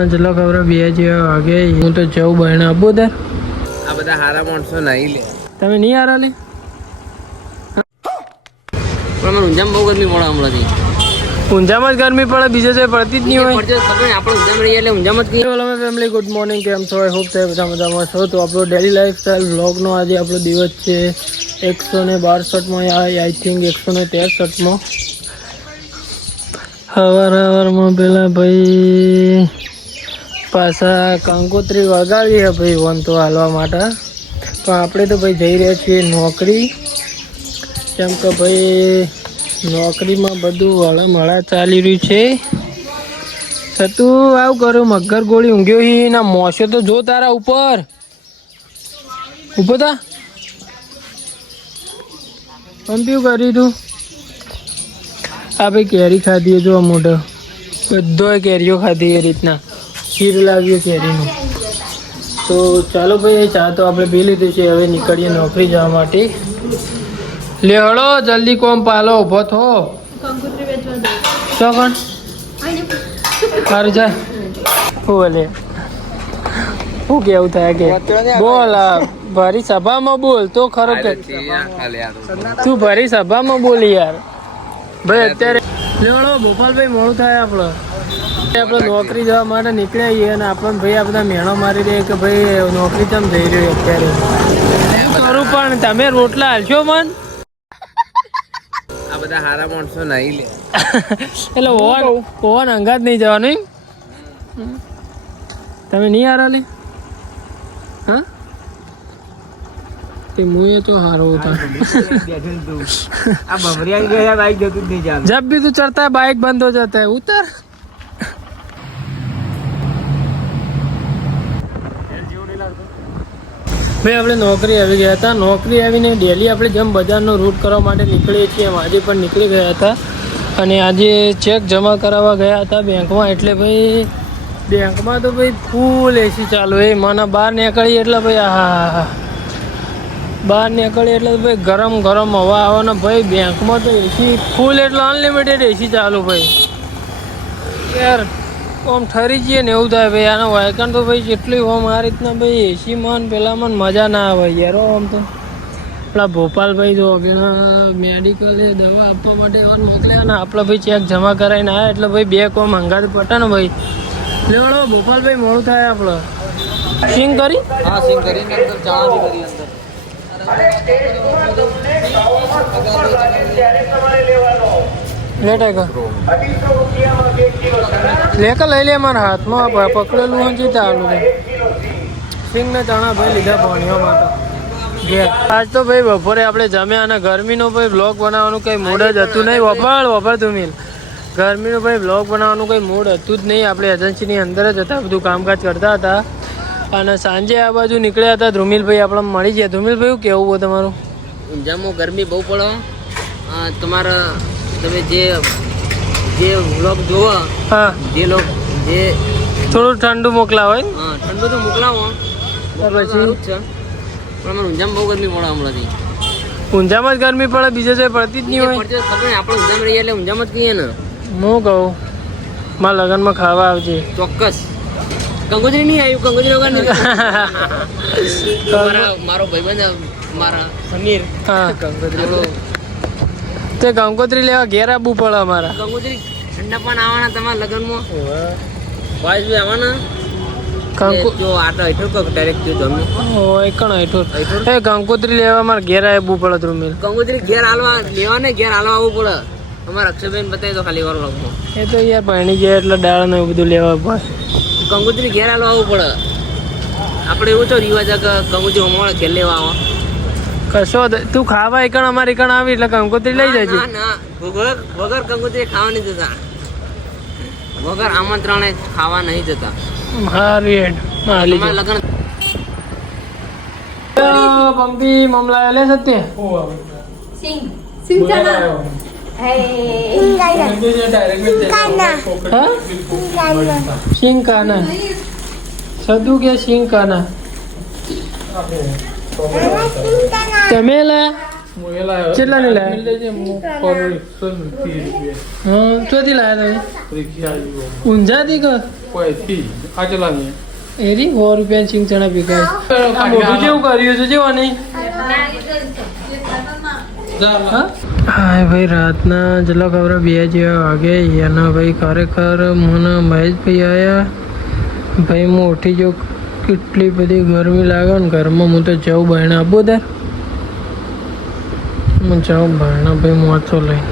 ચલો ખબર 2 જેવા વાગે હું તો જવું બહેણ આપું તાર આ બધા હારા માણસો નહીં લે તમે નહીં હારા લે પણ મને ઊંઝામાં બહુ ગરમી પડે હમણાંથી ઊંઝામાં જ ગરમી પડે બીજે છે પડતી જ નહીં હોય ખબર ને આપણે ઊંઝામાં રહીએ એટલે ઊંઝામાં જ હેલો ફેમિલી ગુડ મોર્નિંગ કેમ છો આઈ હોપ તમે બધા મજામાં છો તો આપણો ડેલી લાઈફસ્ટાઈલ વ્લોગનો આજે આપણો દિવસ છે 162માં આઈ થિંક 163માં સવારમાં પેલા ભાઈ પાછા કંકોત્રી વગાડી છે ભાઈ વન તો હાલવા માટે પણ આપણે તો ભાઈ જઈ રહ્યા છીએ નોકરી કેમ કે ભાઈ નોકરીમાં બધું હળમહળા ચાલી રહ્યું છે તું આવું કર્યું મગર ગોળી ઊંઘ્યો હી ના મોસો તો જો તારા ઉપર ઉભો તા પંપ્યું કરી તું આ ભાઈ કેરી ખાધી જો મોઢો બધોય કેરીઓ ખાધી એ રીતના ખીર લાવ્યું કેરીનું તો ચાલો ભાઈ ચા તો આપણે પી લીધું છે હવે નીકળીએ નોકરી જવા માટે લે હળો જલ્દી કોમ પાલો ઉભો થો શું પણ સારું જા બોલે શું કેવું થાય કે બોલ ભરી સભામાં બોલ તો ખરો કે તું ભરી સભામાં બોલ યાર ભાઈ અત્યારે લેવડો ભોપાલભાઈ મોડું થાય આપણે નોકરી જવા માટે નીકળ્યા છીએ અને આપણને ભાઈ આ બધા મેણો મારી દે કે ભાઈ નોકરી ચમ જઈ રહ્યો અત્યારે કરું પણ તમે રોટલા હાલશો મન આ બધા હારા માણસો નહીં લે એટલે ઓવન અંગાત નહીં જવાનું તમે નહીં હારા લે હા તે મુએ તો હારો होता આ બમરિયા ગયા બાઈક જતું જ નહીં ચાલે जब भी तू चढ़ता है बाइक बंद हो जाता है उतर ભાઈ આપણે નોકરી આવી ગયા હતા નોકરી આવીને ડેલી આપણે જેમ બજારનો રૂટ કરવા માટે નીકળીએ છીએ એમ આજે પણ નીકળી ગયા હતા અને આજે ચેક જમા કરાવવા ગયા હતા બેંકમાં એટલે ભાઈ બેંકમાં તો ભાઈ ફૂલ એસી ચાલુ એ મને બહાર નીકળી એટલે ભાઈ હા બહાર નીકળી એટલે ભાઈ ગરમ ગરમ હવા આવે ને ભાઈ બેંકમાં તો એસી ફૂલ એટલે અનલિમિટેડ એસી ચાલુ ભાઈ યાર આમ ઠરી જઈએ ને એવું થાય ભાઈ આના વાયકણ તો ભાઈ કેટલી આમ આ રીતના ભાઈ એસી મન પેલામાં મજા ના આવે યાર આમ તો આપણા ભોપાલભાઈ જો મેડિકલે દવા આપવા માટે મોકલ્યા ને આપણે ભાઈ ચેક જમા કરાવીને આવ્યા એટલે ભાઈ બે કોમ હંગાત પટે ને ભાઈ લેવડો ભોપાલભાઈ મોડું થાય આપણે સિંગ કરી હા સિંગ કરીને અંદર ચણા બી કરી અંદર લેක લઈ લે મારા હાથમાં પકડેલું હોય છે ચાલુ સિંગ ને ચણા ભાઈ લીધા ભણીઓ માટે ઘેર આજ તો ભાઈ બપોરે આપણે જમ્યા અને ગરમીનો ભાઈ બ્લોગ બનાવવાનું કંઈ મૂડ જ હતું નહીં વપર તું મિલ ગરમીનો ભાઈ બ્લોગ બનાવવાનું કંઈ મૂડ હતું જ નહીં આપણે એજન્સીની અંદર જ હતા બધું કામકાજ કરતા હતા અને સાંજે આ બાજુ નીકળ્યા હતા ધ્રુમિલભાઈ આપણે મળી ગયા ધ્રુમિલભાઈ શું કેવું હોય તમારું ઊંઝામાં ગરમી બહુ પડે તમારા તમે જે વ્લોગ જોવો હા જે થોડું ઠંડુ મોકલાવો હોય હા ઠંડુ તો મોકલાવો પછી છે પણ મને ઊંઝામાં બહુ ગરમી પડે હમણાંથી ઊંઝામાં જ ગરમી પડે બીજે છે પડતી જ નહીં હોય ખબર ને આપણે ઊંઝામાં રહીએ એટલે ઊંઝામાં જ કહીએ ને હું કહું મારા લગ્નમાં ખાવા આવજે ચોક્કસ કંકોત્રી નહીં આવ્યું કંકોત્રી વગર નહીં મારો ભાઈબંધ મારા સમીર હા તે કંકોત્રી લેવા ઘેર આવવું પડે અમારા કંકોત્રી ઠંડા પણ આવવાના તમારા લગ્નમાં ભાઈ બી આવવાના જો આટલો હેઠળ કહો ડાયરેક્ટ જો તમે એ કંકોત્રી લેવા મારે ઘેર આવવું પડે ધ્રુમિલ કંકોત્રી ઘેર હાલવા લેવા ને ઘેર હાલવા આવવું પડે અમારા અક્ષરબેન બતાવી દો ખાલી વાર લગ્નમાં એ તો યાર પાણી જાય એટલે દાળ ને એવું બધું લેવા પડે કંકોત્રી ઘેર હાલવા આવવું પડે આપણે એવું તો રિવાજ કે કંકોત્રી અમારે ઘેર લેવા આવો કશો તું ખાવા એકણ અમારી એકણ આવી એટલે કંકોત્રી લઈ જાય ના વગર કંકોત્રી ખાવા નહીં જતા વગર આમંત્રણે ખાવા નહીં જતા લગન પંપી મમલા લે સત્ય સિંગ કાના સદુ કે સિંગ કાના તમે લાયા કેટલા ને લાયા ચોથી લાયા તમે ઊંઝાથી કે કોઈ આ ચલા ને એરી 100 રૂપિયા સિંગ ચણા ભેગા આ મોઢું જેવું કર્યું છે જેવાની હા ભાઈ રાતના જેટલા ખબર 2 જેવા વાગે એના ભાઈ ખરેખર મને મહેશભાઈ આવ્યા ભાઈ હું ઉઠી જો કેટલી બધી ગરમી લાગે ને ઘરમાં હું તો જાઉં બહેણા આપું તાર હું જાઉં બહેણા ભાઈ હું વાંચો લઈ